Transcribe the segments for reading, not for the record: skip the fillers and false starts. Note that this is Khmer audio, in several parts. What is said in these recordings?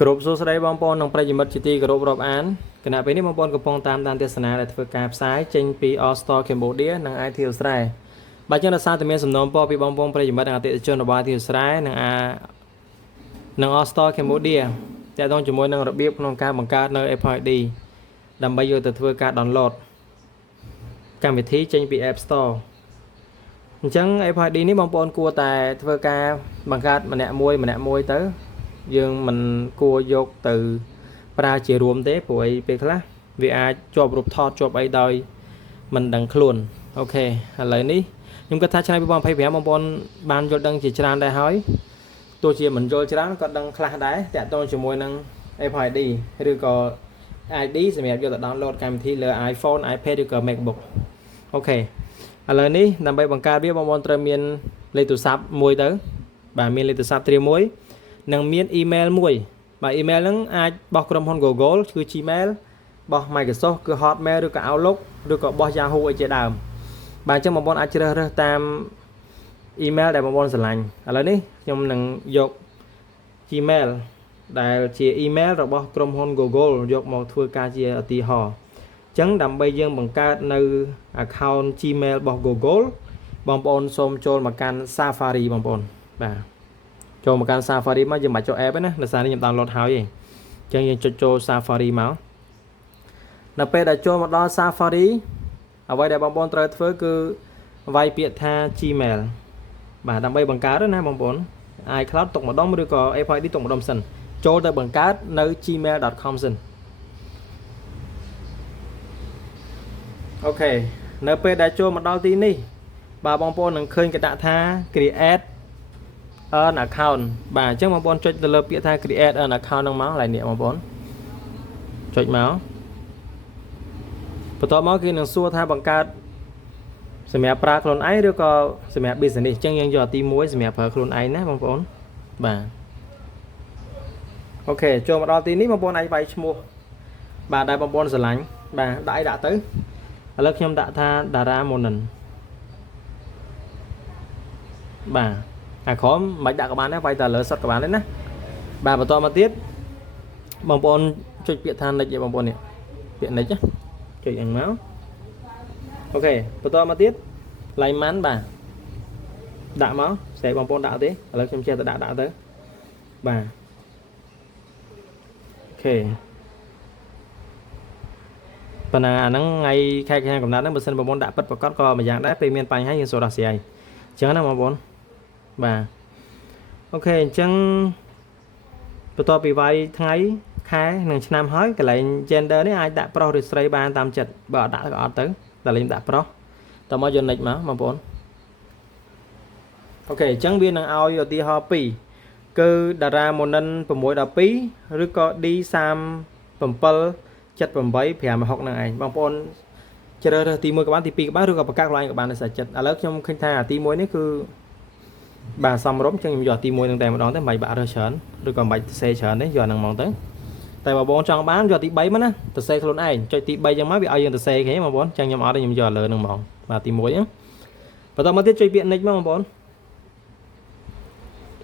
គ្រប់សួស្តីបងប្អូននិងប្រិយមិត្តជាទីគោរពរាប់អានគណៈពេលនេះបងប្អូនកំពុងតាមដានទេសនាដែលធ្វើការផ្សាយចេញពី All Store Cambodia និង IT អូស្ត្រាលីបាទចឹងដោយសារតែមានសំណូមពរពីបងប្អូនប្រិយមិត្តនិងអតិថិជនរបស់ IT អូស្ត្រាលីនិង All Store Cambodia ទាក់ទងជាមួយនឹងរបៀបក្នុងការបង្កើតនៅ Apple ID ដើម្បីយកទៅធ្វើការ download កម្មវិធីចេញពី App Store អញ្ចឹង Apple ID នេះបងប្អូនគួរតែធ្វើការបង្កើតម្នាក់មួយទៅយើងមិនគួរយកទៅប្រើជារួមទេព្រោះអីពេលខ្លះវាអាចជាប់រូបថតជាប់អីដោយមិនដឹងខ្លួនអូខេឥឡូវនេះខ្ញុំគិតថាឆ្នាំ2025បងប្អូនបានយល់ដឹងជាច្រើនដែរហើយទោះជាមិនយល់ច្រើនក៏ដឹងខ្លះដែរតាក់ទងជាមួយនឹង Apple ID ឬក៏ ID សម្រាប់យកទៅ download កម្មវិធីលើ iPhone, iPad ឬក៏ MacBook អូខេឥឡូវនេះដើម្បីបង្កើតវាបងប្អូនត្រូវមានលេខទូរស័ព្ទមួយទៅបាទមានលេខទូរស័ព្ទត្រៀមមួយនិងមាន email មួយបាទ email ហ្នឹងអាចបោះក្រុមហ៊ុន Google គឺ Gmail បោះ Microsoft គឺ Hotmail ឬក៏ Outlook ឬក៏បោះ Yahoo អីជាដើមបាទអញ្ចឹងបងប្អូនអាចជ្រើសរើសតាម email ដែលបងប្អូនស្រឡាញ់ឥឡូវនេះខ្ញុំនឹងយក Gmail ដែលជា email របស់ក្រុមហ៊ុន Google យកមកធ្វើការជាឧទាហរណ៍អញ្ចឹងដើម្បីយើងបង្កើតនៅ account Gmail របស់ Google បងប្អូនសូមចូលមកកាន់ Safari បងប្អូនបាទចូលមកកាន់ Safari មកយើងមិនបាច់ចូល app ទេណាដោយសារនេះខ្ញុំ download ហើយឯងអញ្ចឹងយើងចុចចូល Safari មកដល់ពេលដែលចូលមកដល់ Safari អ្វីដែលបងប្អូនត្រូវធ្វើគឺវាយពាក្យថា Gmail បាទដើម្បីបង្កើតណាបងប្អូន iCloud ទុកម្ដុំឬក៏ Apple ID ទុកម្ដុំសិនចូលទៅបង្កើតនៅ gmail.com សិនអូខេនៅពេលដែលចូលមកដល់ទីនេះបាទបងប្អូននឹងឃើញគេដាក់ថា create an account បាទអញ្ចឹងបងប្អូនចុចទៅលើពាក្យថា create an account ហ្នឹងមកឡើយនេះបងប្អូនចុចមកបន្ទាប់មកគេនឹងសួរថាបង្កើតសម្រាប់ប្រើខ្លួនឯងឬក៏សម្រាប់ business អញ្ចឹងយើងយកទី1សម្រាប់ប្រើខ្លួនឯងណាបងប្អូនបាទអូខេចូលមកដល់ទីនេះបងប្អូនអាចវាយឈ្មោះបាទដែលបងប្អូនស្រឡាញ់បាទដាក់ទៅឥឡូវខ្ញុំដាក់ថា Dara Monin បាទអាក្រមមិនដាក់ក៏បានដែរវាយតែលើសុតក៏បានដែរណាបាទបន្តមកទៀតបងប្អូនចុចពាក្យថា nick ឯបងប្អូននេះពាក្យ nick ចុចអង្គមកអូខេបន្តមកទៀត Lyman បាទដាក់មកស្អីបងប្អូនដាក់ទេឥឡូវខ្ញុំចេះតែដាក់ទៅបាទអូខេប៉ុន្តែអាហ្នឹងថ្ងៃខែខាងកំណត់ហ្នឹងបើសិនបងប្អូនដាក់ពិតប្រកបក៏មួយយ៉ាងដែរពេលមានបញ្ហាយើងសូមដោះស្រាយអញ្ចឹងណាបងប្អូនបាទអូខេអញ្ចឹងបន្ទាប់ពីវាយថ្ងៃខែនិងឆ្នាំហើយកន្លែង gender នេះអាចដាក់ប្រុសឬស្រីបានតាមចិត្តបើអត់ដាក់ក៏អត់ទៅតែលេងដាក់ប្រុសតមកយក nick មកបងប្អូនអូខេអញ្ចឹងវានឹងឲ្យឧទាហរណ៍2គឺ Dara Monin 612ឬក៏ D3778 560ហ្នឹងឯងបងប្អូនជ្រើសរើសទី1ក៏បានទី2ក៏បានឬក៏បង្កើតខ្លួនឯងក៏បានដែរសាច់ចិត្តឥឡូវខ្ញុំឃើញថាទី1នេះគឺបាទសំរុំអញ្ចឹងខ្ញុំយកទី1ហ្នឹងតែម្ដងទេមិនបាក់រើសច្រើនឬក៏មិនបាច់សេច្រើនទេយកហ្នឹងហ្មងទៅតែបងប្អូនចង់បានយកទី3មកណាទៅសេខ្លួនឯងចុចទី3អញ្ចឹងមកវាឲ្យយើងទៅសេគេបងប្អូនអញ្ចឹងខ្ញុំអត់ទេខ្ញុំយកលើហ្នឹងហ្មងបាទទី1ហ្នឹងបន្តមកទៀតចុចពាក្យ nick មកបងប្អូន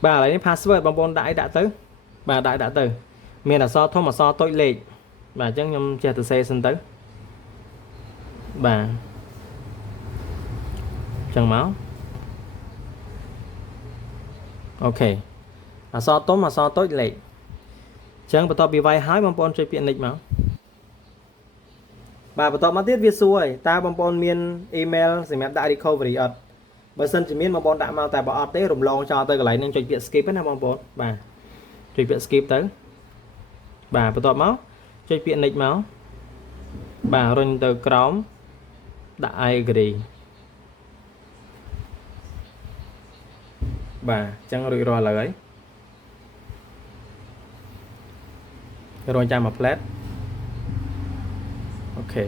បាទឥឡូវនេះ password បងប្អូនដាក់អីដាក់ទៅបាទដាក់ទៅមានអក្សរធំអក្សរតូចលេខបាទអញ្ចឹងខ្ញុំចេះទៅសេសិនទៅបាទអញ្ចឹងមកអូខេអក្សរធំអក្សរតូចលេខអញ្ចឹងបន្ទាប់ពីវាយហើយបងប្អូនចុចពាក្យ nick មកបាទបន្ទាប់មកទៀតវាសួរហើយតើបងប្អូនមាន email សម្រាប់ដាក់ recovery អត់បើសិនជាមានបងប្អូនដាក់មកតែបើអត់ទេរំលងចោលទៅកន្លែងហ្នឹងចុចពាក្យ skip ណាបងប្អូនបាទចុចពាក្យ skip ទៅបាទបន្ទាប់មកចុចពាក្យ nick មកបាទរុញទៅក្រោមដាក់ I agree បាទអញ្ចឹងរួចរាល់ហើយរងចាំមួយផ្លែតអូខេ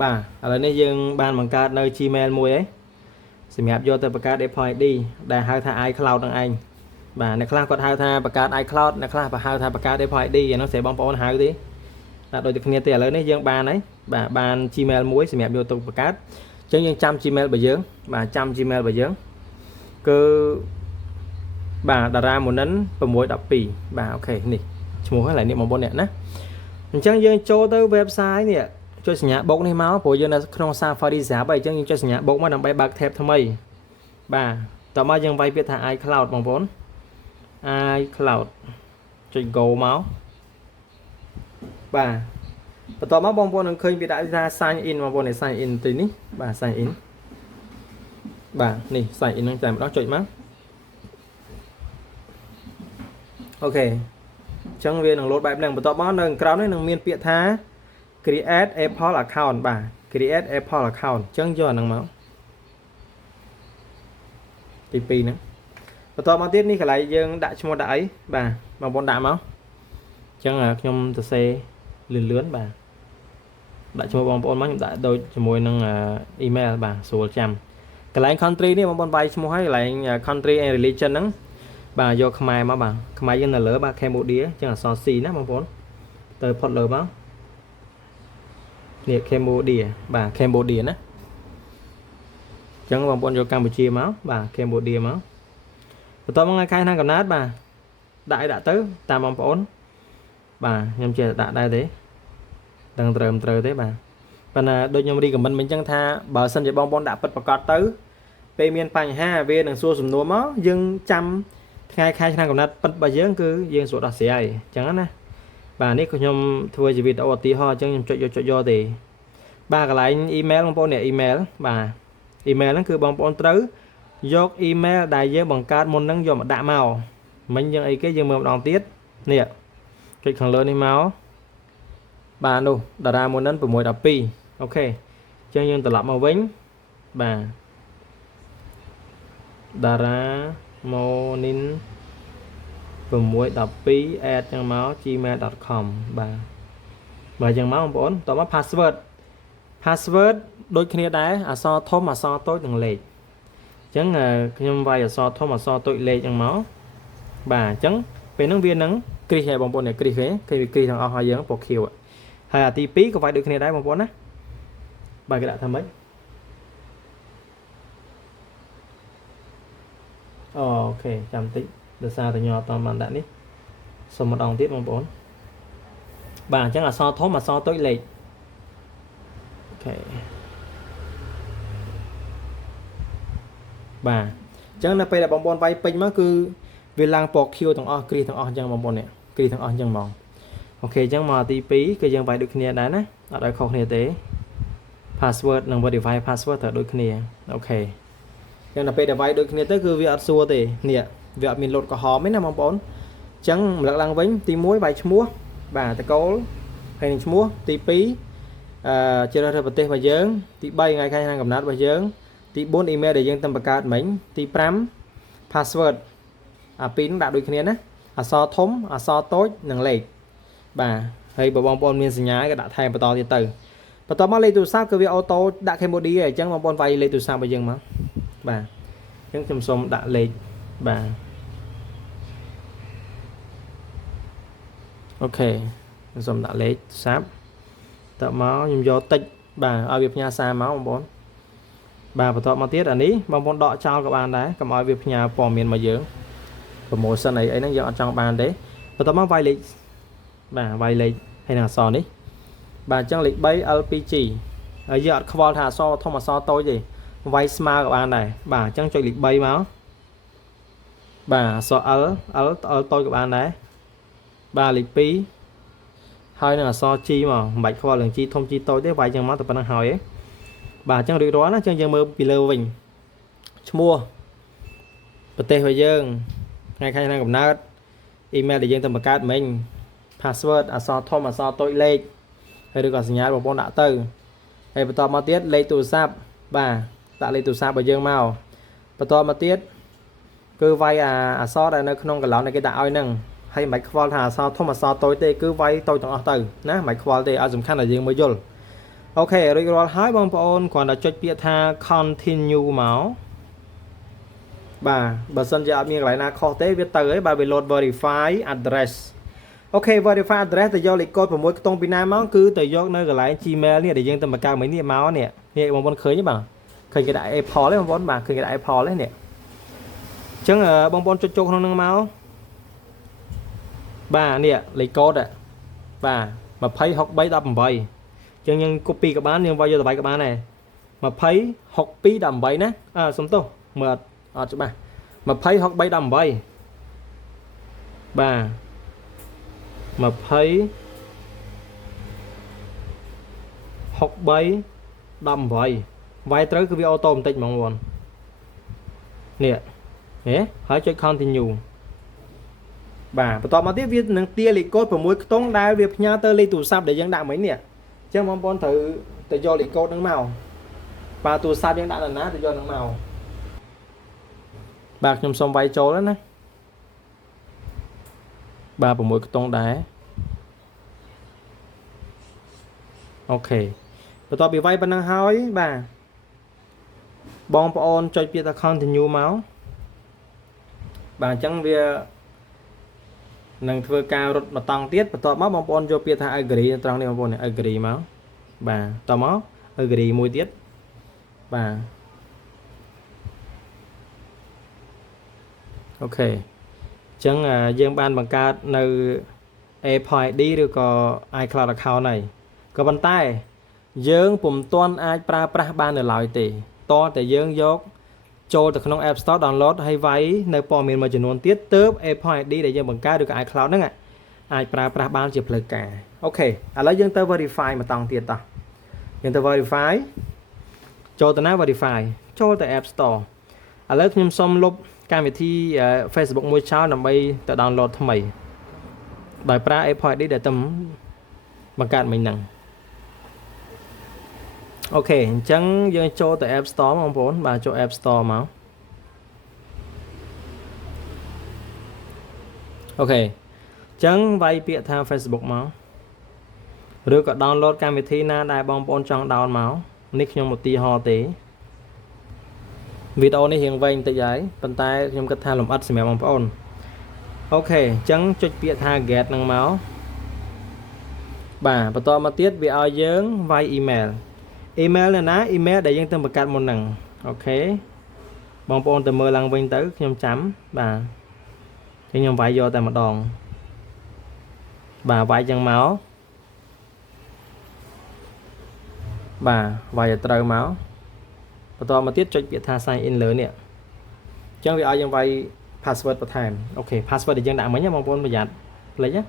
បាទឥឡូវនេះយើងបានបង្កើតនៅ Gmail មួយហើយសម្រាប់យកទៅបង្កើត Apple ID ដែលហៅថា iCloud ហ្នឹងឯងបាទអ្នកខ្លះគាត់ហៅថាបង្កើត iCloud អ្នកខ្លះហៅថាបង្កើត Apple ID អានោះស្រីបងប្អូនហៅទេតែដូចតែគ្នាទេឥឡូវនេះយើងបានហើយបាទបាន Gmail មួយសម្រាប់យកទៅបង្កើតអញ្ចឹងយើងចាំ Gmail របស់យើងបាទចាំ Gmail របស់យើង cứ bà đặt ra một nấn và mỗi đọc bì bà ok nè chúng hay lại niệm một bọn nè nè chẳng dương cho tới website nè cho nhà bốc này máu của dương là không Safari giá vậy chẳng cho nhà bốc mà nằm bay bạc thép tham mây bàต่อมายังไว้เพียงถ่าย iCloud บางคน iCloud จุด go เมาส์บ่าต่อมาบางคนเคยไปได้ra sign in บางคนเนี่ย sign in ตัวนี้บ่า sign in บ่านี่ sign in ตั้งใจมาต้องจุดมั้งโอเคจังเวียนหนังรถแบบหนึ่งต่อมาหนึ่งคราวนี้หนึ่งเมียนเปียท้า create Apple account บ่า create Apple account จังย้อนหนังเมาส์ទី2ហ្នឹងបន្តមកទៀតនេះកន្លែងយើងដាក់ឈ្មោះដាក់អីបាទបងប្អូនដាក់មកអញ្ចឹងខ្ញុំសរសេរលឿនបាទដាក់ឈ្មោះបងប្អូនមកខ្ញុំដាក់ដូចជាមួយនឹង email បាទស្រួលចាំកន្លែង country នេះបងប្អូនវាយឈ្មោះហើយកន្លែង country and religion ហ្នឹងបាទយកខ្មែរមកបាទខ្មែរយើងនៅលើបាទ Cambodia អញ្ចឹងអក្សរ C ណាបងប្អូនទៅផុតលើមកនេះ Cambodia បាទ Cambodia ណាចឹងបងប្អូនយកកម្ពុជាមកបាទ Cambodia មកបន្តមកថ្ងៃខែឆ្នាំកំណើតបាទដាក់ឲ្យដាក់ទៅតាមបងប្អូនបាទខ្ញុំចេះដាក់ដែរទេដឹងត្រូវទេបាទប៉ុន្តែដូចខ្ញុំរីកមិនមិញចឹងថាបើសិនជាបងប្អូនដាក់ពិតប្រកបទៅពេលមានបញ្ហាវានឹងសួរសំណួរមកយើងចាំថ្ងៃខែឆ្នាំកំណើតពិតរបស់យើងគឺយើងស្រួលដោះស្រាយចឹងណាបាទនេះក៏ខ្ញុំធ្វើជាវីដេអូឧទាហរណ៍ចឹងខ្ញុំចុចយកទេបាទកន្លែង email បងប្អូននេះ email បាទemail ហ្នឹងគឺបងប្អូនត្រូវយក email ដែលយើងបង្កើតមុនហ្នឹងយកមកដាក់មកមិញយើងអីគេយើងមើលម្ដងទៀតនេះចុចខាងលើនេះមកបាទនោះតារាមុនហ្នឹង612អូខេអញ្ចឹងយើងត្រឡប់មកវិញបាទតារាម៉ូនីន612 add ចឹងមក gmail.com បាទអញ្ចឹងមកបងប្អូនតមក password ដូចគ្នាដែរអក្សរធំអក្សរតូចនិងលេខអញ្ចឹងខ្ញុំវាយអក្សរធំអក្សរតូចលេខអញ្ចឹងមកបាទអញ្ចឹងពេលហ្នឹងវានឹងគ្រីសហើយបងប្អូនគ្រីសគេគ្រីសទាំងអស់ហើយយើងពណ៌ខៀវហើយអាទី2ក៏វាយដូចគ្នាដែរបងប្អូនណាបាទគេដាក់ថាម៉េចអូខេចាំតិចដោយសារតែខ្ញុំអត់តាមបានដាក់នេះសុំម្ដងទៀតបងប្អូនបាទអញ្ចឹងអក្សរធំអក្សរតូចលេខអូខេបាទអញ្ចឹងនៅពេលដែលបងប្អូនវាយពេញមកគឺវាឡើងពណ៌ខៀវទាំងអស់គ្រីសទាំងអស់អញ្ចឹងបងប្អូននេះគ្រីសទាំងអស់អញ្ចឹងហ្មងអូខេអញ្ចឹងមកទី2គឺយើងវាយដូចគ្នាដែរណាអត់ឲ្យខុសគ្នាទេ password និង verify password ត្រូវដូចគ្នាអូខេអញ្ចឹងនៅពេលដែលវាយដូចគ្នាទៅគឺវាអត់សួរទេនេះវាអត់មានលូតក្រហមទេណាបងប្អូនអញ្ចឹងម្លឹកឡើងវិញទី1វាយឈ្មោះបាទតកូលហើយនឹងឈ្មោះទី2ជ្រើសរើសប្រទេសរបស់យើងទី3ថ្ងៃខែឆ្នាំកំណើតរបស់យើងទី4 email ដែលយើងទៅបង្កើតមិញទី5 password អាពីរហ្នឹងដាក់ដូចគ្នាណាអក្សរធំអក្សរតូចនិងលេខបាទហើយបើបងប្អូនមានសញ្ញាក៏ដាក់ថែមបន្តទៀតទៅបន្ទាប់មកលេខទូរស័ព្ទគឺវាអូតូដាក់ Cambodia អញ្ចឹងបងប្អូនវាយលេខទូរស័ព្ទរបស់យើងមកបាទអញ្ចឹងខ្ញុំសូមដាក់លេខបាទអូខេខ្ញុំសូមដាក់លេខទូរស័ព្ទតើមកខ្ញុំយកតិចបាទឲ្យវាផ្ញើសារមកបងប្អូនបាទបន្ទាប់មកទៀតអានេះបងប្អូនដកចោលក៏បានដែរកុំឲ្យវាផ្ញើព័ត៌មានមកយើង promotion អីហ្នឹងយើងអត់ចង់បានទេបន្ទាប់មកវាយលេខបាទវាយលេខហើយនឹងអក្សរនេះបាទអញ្ចឹងលេខ3 LPG ហើយយើងអត់ខ្វល់ថាអក្សរធំអក្សរតូចទេវាយស្មើក៏បានដែរបាទអញ្ចឹងចុចលេខ3មកបាទអក្សរ L តូចក៏បានដែរបាទលេខ2ហើយនឹងអក្សរ G មកមិនបាច់ខ្វល់រឿង G ធំ G តូចទេវាយអញ្ចឹងមកតែប៉ុណ្្នឹងហើយបាទអញ្ចឹងរួចរាល់ណាអញ្ចឹងយើងមើលពីលើវិញឈ្មោះប្រទេសរបស់យើងថ្ងៃខែឆ្នាំកំណើត email ដែលយើងទៅបង្កើតមិញ password អក្សរធំអក្សរតូចលេខហើយឬក៏សញ្ញាបងប្អូនដាក់ទៅហើយបន្តមកទៀតលេខទូរស័ព្ទបាទដាក់លេខទូរស័ព្ទរបស់យើងមកបន្តមកទៀតគឺវាយអក្សរដែលនៅក្នុងកន្លោនដែលគេដាក់ឲ្យហ្នឹងហើយមិនបាច់ខ្វល់ថាអក្សរធំអក្សរតូចទេគឺវាយតូចទាំងអស់ទៅណាមិនបាច់ខ្វល់ទេឲ្យសំខាន់តែយើងមើលយល់អូខេរួចរាល់ហើយបងប្អូនគ្រាន់តែចុចពាក្យថា continue មកបាទបើសិនជាអត់មានកន្លែងណាខុសទេវាទៅហើយបាទវា load verify address អូខេ verify address ទៅយកលេខកូដ6ខ្ទង់ពីណាមកគឺទៅយកនៅកន្លែង Gmail នេះដែលយើងទៅបង្កើតមិញនេះមកនេះបងប្អូនឃើញទេបាទឃើញគេដាក់ Apple ទេបងប្អូនបាទឃើញគេដាក់ Apple ទេនេះ ចឹងបងប្អូនចុចចូលក្នុងនឹងមកបាទនេះលេខកូដបាទ20 63 18ចឹងយើង copy ក៏បានយើងវាយយកទៅបាយក៏បានដែរ20 62 18ណាសុំទោសមើលអត់ច្បាស់20 63 18បាទ20 63 18វាយត្រូវគឺវាអូតូបន្តិចហ្មងបងនេះហើយចុច continue បាទបន្តមកទៀតវានឹងទាលេខកូដ6ខ្ទង់ដែលវាផ្ញើទៅលេខទូរស័ព្ទដែលយើងដាក់មិញនេះអញ្ចឹងបងប្អូនត្រូវទៅយកលេខកូដហ្នឹងមកបាទទូរស័ព្ទយើងដាក់នៅណាទៅយកហ្នឹងមកបាទខ្ញុំសូមវាយចូលណាបាទ6ខ្ទង់ដែរអូខេបន្ទាប់ពីវាយប៉ុណ្ណឹងហើយបាទបងប្អូនចុចពាក្យថា continue មកបាទអញ្ចឹងវានឹងធ្វើការរត់មកតង់ទៀតបន្ទាប់មកបងប្អូនយកពាក្យថា agree ត្រង់នេះបងប្អូន agree មកបាទតមក agree មួយទៀតបាទអូខេអញ្ចឹងយើងបានបង្កើតនៅ Apple ID ឬក៏ iCloud account ហើយក៏ប៉ុន្តែយើងពុំទាន់អាចប្រើប្រាស់បាននៅឡើយទេតតែយើងយកចូលទៅក្នុង App Store download ហើយវាយនៅព័ត៌មានមួយចំនួនទៀតទើប Apple ID ដែលយើងបង្កើតឬក៏ iCloud ហ្នឹងអាចប្រើប្រាស់បានជាផ្លូវការអូខេឥឡូវយើងទៅ verify មកតង់ទៀតតោះយើងទៅ verify ចូលទៅណា verify ចូលទៅ App Store ឥឡូវខ្ញុំសូមលុបកម្មវិធី Facebook មួយចោលដើម្បីទៅ download ថ្មីដោយប្រើ Apple ID ដែលខ្ញុំបង្កើតមិញហ្នឹងអូខេអញ្ចឹងយើងចូលទៅ App Store បងប្អូនបាទចូល App Store មកអូខេអញ្ចឹងវាយពាក្យថា Facebook មកឬក៏ download កម្មវិធីណាដែលបងប្អូនចង់ download មកនេះខ្ញុំឧទាហរណ៍ទេវីដេអូនេះរៀងវែងបន្តិចហើយប៉ុន្តែខ្ញុំគិតថាលម្អិតសម្រាប់បងប្អូនអូខេអញ្ចឹងចុចពាក្យថា get ហ្នឹងមកបាទបន្តមកទៀតវាឲ្យយើងវាយ email នៅណា email ដែលយើងទៅបង្កើតមុនហ្នឹងអូខេបងប្អូនទៅមើលឡើងវិញទៅខ្ញុំចាំបាទខ្ញុំវាយយកតែម្ដងបាទវាយចឹងមកបាទវាយឲ្យត្រូវមកបន្តមកទៀតចុចពាក្យថា sign in លើនេះអញ្ចឹងវាឲ្យយើងវាយ password បន្ថែមអូខេ password ដែលយើងដាក់មិញបងប្អូនប្រយ័ត្នភ្លេចណា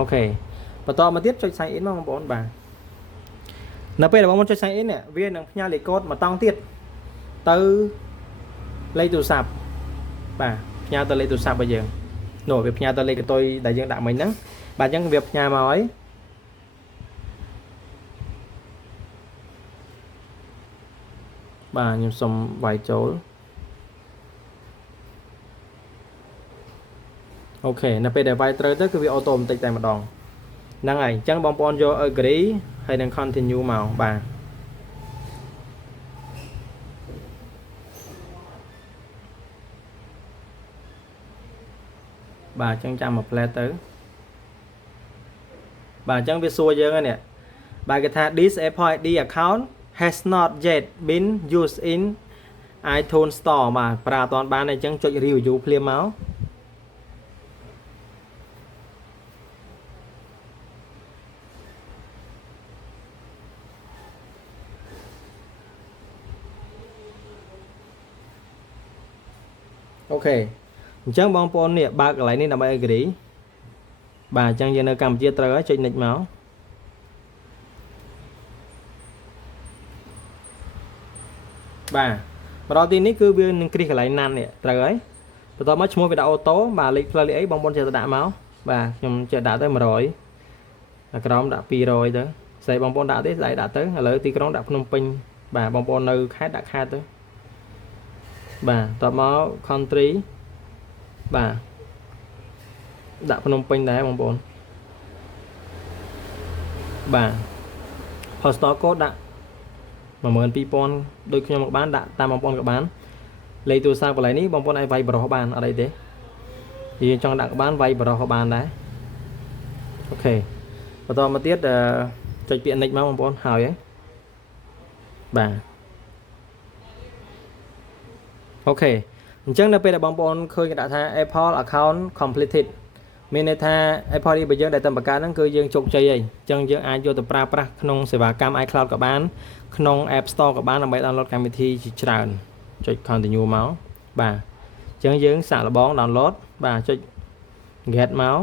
អូខេបន្តមកទៀតចុច sign in មកបងប្អូនបាទនៅពេលដែលបងប្អូនចុច sign in នេះវានឹងផ្ញើលេខកូដមកតង់ទៀតទៅលេខទូរស័ព្ទបាទផ្ញើទៅលេខទូរស័ព្ទរបស់យើងនោះវាផ្ញើទៅលេខកតុយដែលយើងដាក់មិញហ្នឹងបាទអញ្ចឹងវាផ្ញើមកហើយបាទខ្ញុំសូមវាយចូលអូខេនៅពេលដែលវាយត្រូវទៅគឺវាអូតូម៉ាទិកតែម្ដងហ្នឹងហើយអញ្ចឹងបងប្អូនយក agree ហើយនឹង continue មកបាទអញ្ចឹងចាំមក play ទៅបាទអញ្ចឹងវាសួរយើងហ្នឹងបាទគេថា this Apple ID account has not yet been used in iTunes Store បាទប្រើអត់ទាន់បានទេអញ្ចឹងចុច review ភ្លាមមកអូខេអញ្ចឹងបងប្អូននេះបើកកន្លែងនេះដើម្បី agree បាទអញ្ចឹងយើងនៅកម្ពុជាត្រូវហើយចុច next មកបាទមកដល់ទីនេះគឺវានឹងគ្រីសកន្លែងណាន់នេះត្រូវហើយបន្ទាប់មកឈ្មោះវាដាក់អូតូបាទលេខផ្លូវលេខអីបងប្អូនចេះតែដាក់មកបាទខ្ញុំចេះដាក់ទៅ100ក្រោមដាក់200ទៅស្អីបងប្អូនដាក់ទេស្អីដាក់ទៅឥឡូវទីក្រុងដាក់ភ្នំពេញបាទបងប្អូននៅខេត្តដាក់ខេត្តទៅបាទតបមក country បាទដាក់ភ្នំពេញដែរបងប្អូនបាទ postal code ដាក់12000ដូចខ្ញុំមកបានដាក់តាមបងប្អូនក៏បានលេខទូរស័ព្ទកន្លែងនេះបងប្អូនអាចវាយបរោះបានអត់អីទេយើងចង់ដាក់ក៏បានវាយបរោះក៏បានដែរអូខេបន្តមកទៀតចុចពាក្យ next មកបងប្អូនហើយបាទ អូខេអញ្ចឹងនៅពេលដែលបងប្អូនឃើញគេដាក់ថា Apple account completed មានន័យថា Apple នេះបើយើងដែលតែបង្កើតហ្នឹងគឺយើងជោគជ័យហើយអញ្ចឹងយើងអាចយកទៅប្រើប្រាស់ក្នុងសេវាកម្ម iCloud ក៏បានក្នុង App Store ក៏បានដើម្បី download កម្មវិធីជាច្រើនចុច continue មកបាទអញ្ចឹងយើងសាកល្បង download បាទចុច get មក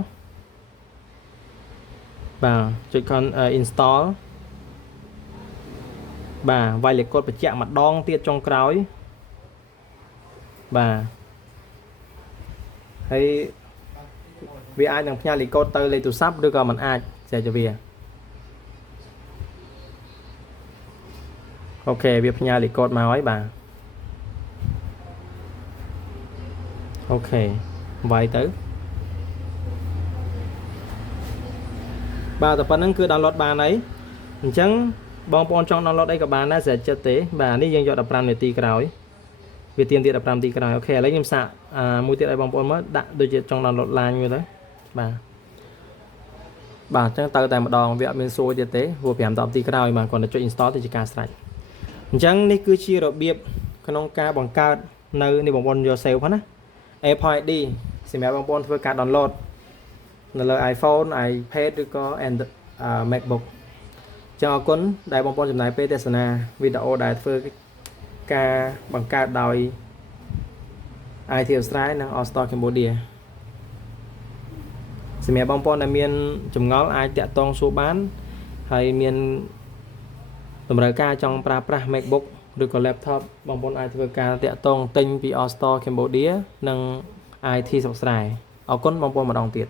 បាទចុច install បាទវាយលេខកូដបញ្ជាក់ម្ដងទៀតចុងក្រោយបាទហើយវាអាចនឹងផ្ញើលេខកូដទៅលេខទូរស័ព្ទឬក៏មិនអាចស្រេចទៅវាអូខេវាផ្ញើលេខកូដមកហើយបាទអូខេវាយទៅបាទតែប៉ុណ្្នឹងគឺ download បានហើយអញ្ចឹងបងប្អូនចង់ download អីក៏បានដែរស្រេចចិត្តទេបាទនេះយើងយក15នាទីក្រោយវាទៀមទៀត15នាទីក្រោយអូខេឥឡូវខ្ញុំសាកមួយទៀតឲ្យបងប្អូនមើលដាក់ដូចជាចង់ download LAN មួយទៅបាទអញ្ចឹងទៅតែម្ដងវាអត់មានសួរទៀតទេព្រោះ5 10នាទីក្រោយបាទគាត់ទៅចុច install ទៅជាការស្រេចអញ្ចឹងនេះគឺជារបៀបក្នុងការបង្កើតនៅនេះបងប្អូនយក save ហ្នឹងណា Apple ID សម្រាប់បងប្អូនធ្វើការ download នៅលើ iPhone iPad ឬក៏ MacBook ចឹងអរគុណដែលបងប្អូនចំណាយពេលទស្សនាវីដេអូដែលធ្វើការបង្កើតដោយ IT Australia និង All Store Cambodia សម្រាប់បងប្អូនដែលមានចម្ងល់អាចតាក់ទងសួរបានហើយមានតម្រូវការចង់ប្រើប្រាស់ MacBook ឬក៏ laptop បងប្អូនអាចធ្វើការតាក់ទងទិញពី All Store Cambodia និង IT ស្រុកស្រែអរគុណបងប្អូនម្ដងទៀត